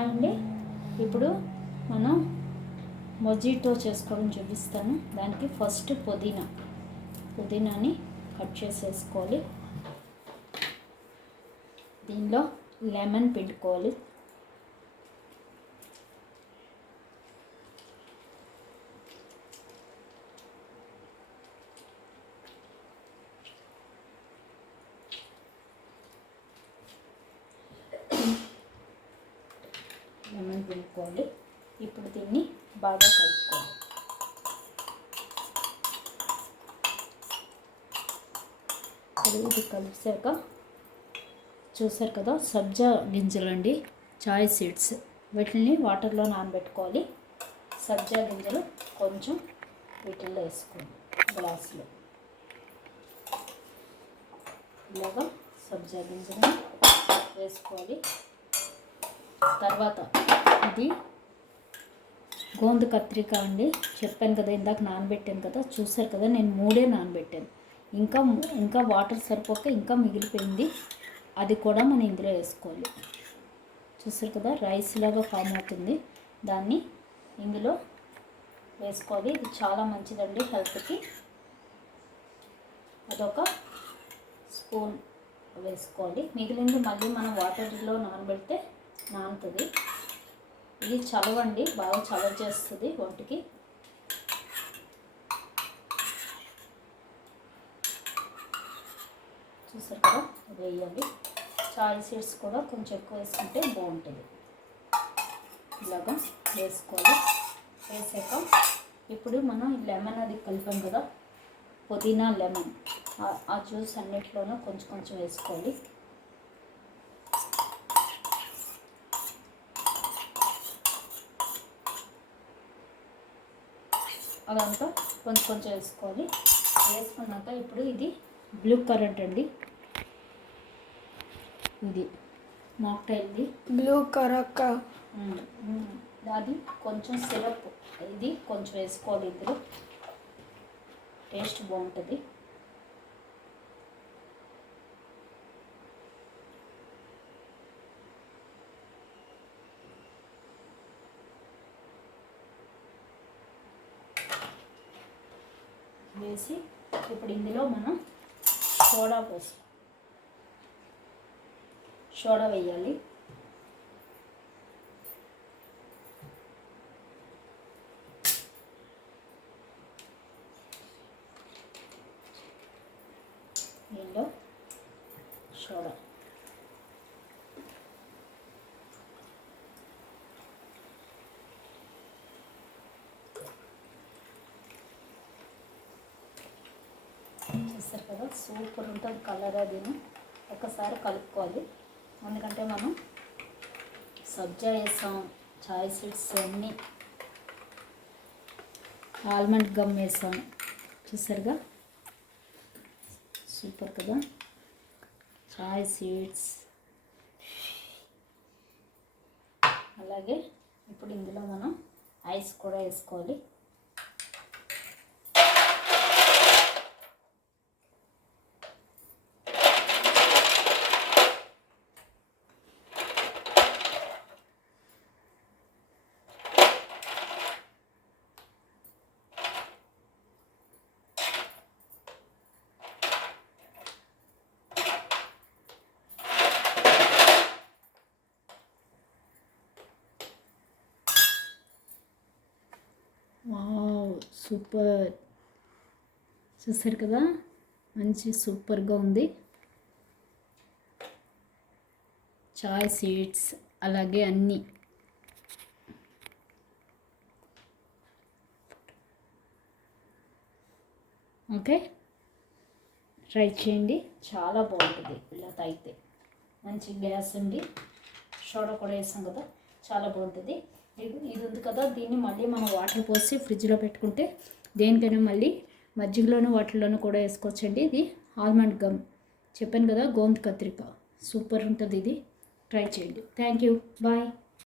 Hi అండి. ఇప్పుడు మనం మొజిటో చేసుకోవడం చూపిస్తాను. దానికి ఫస్ట్ పుదీనా. పుదీనాని కట్ చేసేసుకోవాలి. దీనిలో లెమన్ పిండుకోవాలి. లెమన్ ఇప్పుడు దీన్ని బాగా కలుపుకోండి ఇప్పుడు ఇది కలిసాక చూసారు కదా సబ్జా గింజలండి చాయ్ సీడ్స్. వీటిని వాటర్లో నానబెట్టుకోవాలి. సబ్జా గింజలు కొంచెం వీటిల్లో వేసుకోండి గ్లాసులో. ఇలాగా సబ్జా గింజలు వేసుకోవాలి. తర్వాత ఇది గోందు కత్రిక అండి. చెప్పాను కదా ఇందాక నానబెట్టాను కదా చూసారు కదా నేను మూడే నానబెట్టాను. ఇంకా ఇంకా వాటర్ సరిపోక ఇంకా మిగిలిపోయింది. అది కూడా మనం ఇందులో వేసుకోవాలి. చూసారు కదా రైస్ లాగా ఫామ్ అవుతుంది. దాన్ని ఇందులో వేసుకోవాలి. ఇది చాలా మంచిదండి హెల్త్కి. అదొక స్పూన్ వేసుకోవాలి. మిగిలింది మళ్ళీ మనం వాటర్లో నానబెడితే నానుతుంది. ఇది చలవండి బాగా చలవ చేస్తుంది వంటికి చూసారు కదా వేయాలి. చాయ్ సీడ్స్ కూడా కొంచెం ఎక్కువ వేసుకుంటే బాగుంటుంది. ఇలాగా వేసుకోవాలి. వేసాక ఇప్పుడు మనం లెమన్ అది కలిపాం కదా పుదీనా లెమన్. ఆ జ్యూస్ అన్నిట్లోనూ కొంచెం కొంచెం వేసుకోవాలి. అదంతా కొంచెం కొంచెం వేసుకోవాలి. వేసుకున్నాక ఇప్పుడు ఇది బ్లూ కరెంట్ అండి. ఇది మాక్టైల్ది. బ్లూ కరక్క అది కొంచెం సిరప్. ఇది కొంచెం వేసుకోవాలి ఇందులో. టేస్ట్ బాగుంటుంది. వేసి ఇప్పుడు ఇందులో మనం సోడా పోసి సోడా వేయాలి. దీనిలో సోడా. చూస్తారు కదా సూపర్ ఉంటుంది కలర్ అది ఒకసారి కలుపుకోవాలి. ఎందుకంటే మనం సబ్జా వేసాం చాయ్ సీడ్స్ అన్నీ. ఆల్మండ్ గమ్ వేసాం చూసారుగా? సూపర్ కదా? Chia seeds. అలాగే ఇప్పుడు ఇందులో మనం ఐస్ కూడా వేసుకోవాలి. Wow super. చూసారు కదా? మంచి సూపర్గా ఉంది. చాయ్ సీడ్స్ అలాగే అన్నీ. ఓకే. ట్రై చేయండి. చాలా బాగుంటుంది. ఇలా తాగితే. మంచి గ్యాస్ ఉండి సోడా కూడా వేసాం కదా? చాలా బాగుంటుంది. ఇది ఉంది కదా. దీన్ని మళ్ళీ మనం వాటర్ పోసి ఫ్రిడ్జ్లో పెట్టుకుంటే దేనికైనా మళ్ళీ మజ్జిగలోనూ వాటిల్లోనూ కూడా వేసుకోవచ్చండి. ఇది ఆల్మండ్ గమ్. చెప్పాను కదా గోంద్ కత్రిక సూపర్ ఉంటుంది ఇది. ట్రై చేయండి. Thank you. బాయ్.